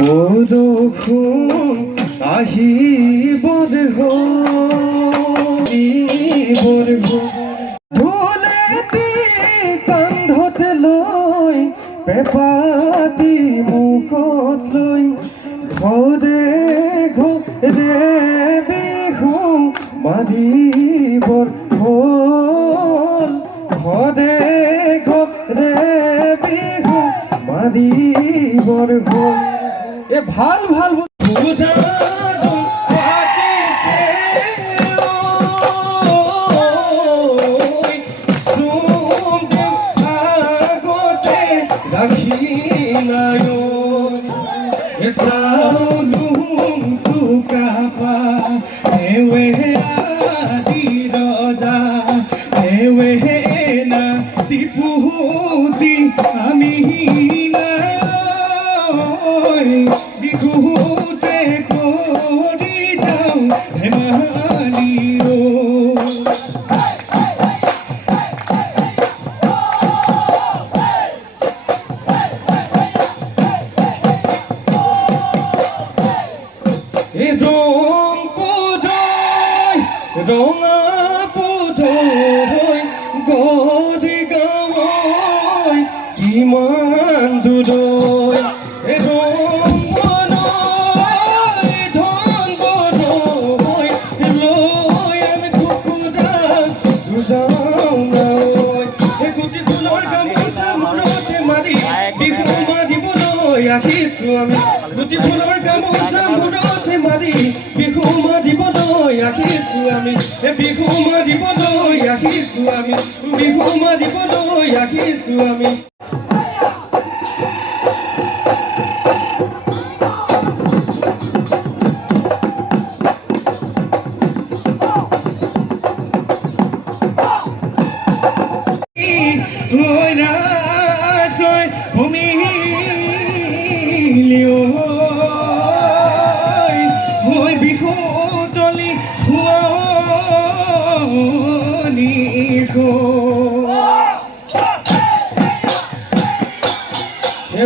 বৰষুণ আহিবৰ ঢোলেটি কান্ধত লৈ পেপাতি মুখত লৈ ঘৰে ঘৰে বিহু মাৰিবৰ হ'ল ঘৰে ঘৰে বিহু মাৰিবৰ হ'ল ভাল ভাল আমি বিহুতে কৰি যাওঁ ধেমালি ৰঙা পুধৈ গধি গাঁৱৈ কিমান দূৰৈ গুটি ফুলৰ গামোচা মূৰতে মাৰি বিহু মাৰিবলৈ আহিছোঁ আমি বিহু মাৰিবলৈ আহিছোঁ আমি বিহু মাৰিবলৈ আহিছোঁ আমি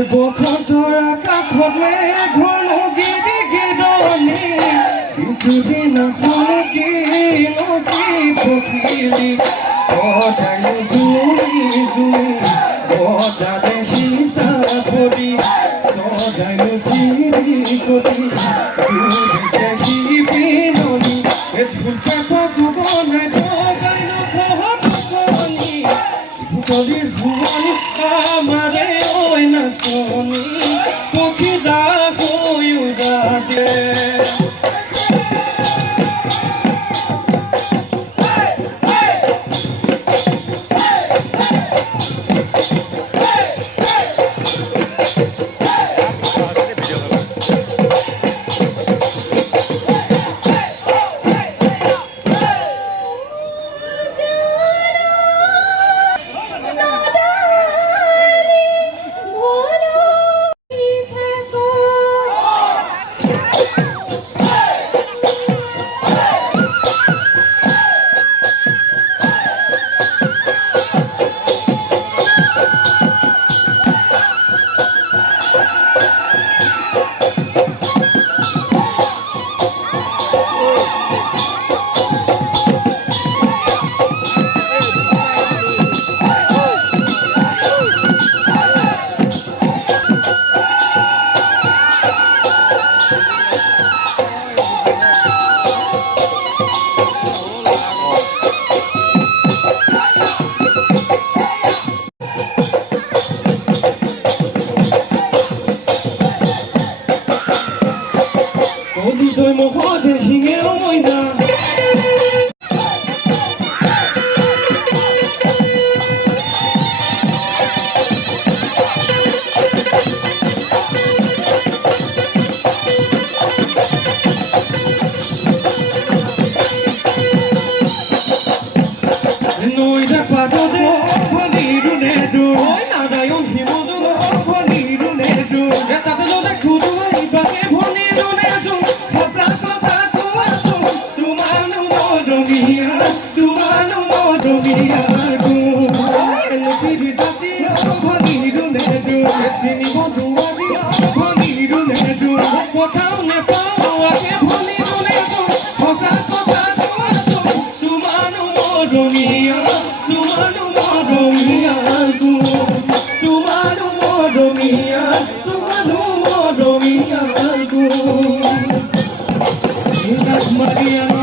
বসন্তৰ আকাশত ঘন গিৰি গিৰণি কিছুদিন চলকি নচি পখিলি সদায় জুৰি জুৰি বজালে হিংসা পৰি সদায় চিৰি কৰি দুদিছে শিপিননি ঢোল পেঁপা বনাই থকাই নকনি ভুতলিৰ ভুৱনি আমাৰে নাচনি পক্ষীদা হৈ উদাদে Vani কথাও নেপাওঁ আগে ভনি মনে সঁচা কথাটো আছো তোমাৰো মৰমীয়া তোমাৰো মৰমীয়া তোমাৰো মৰমীয়া তোমাৰো মৰমীয়া Maria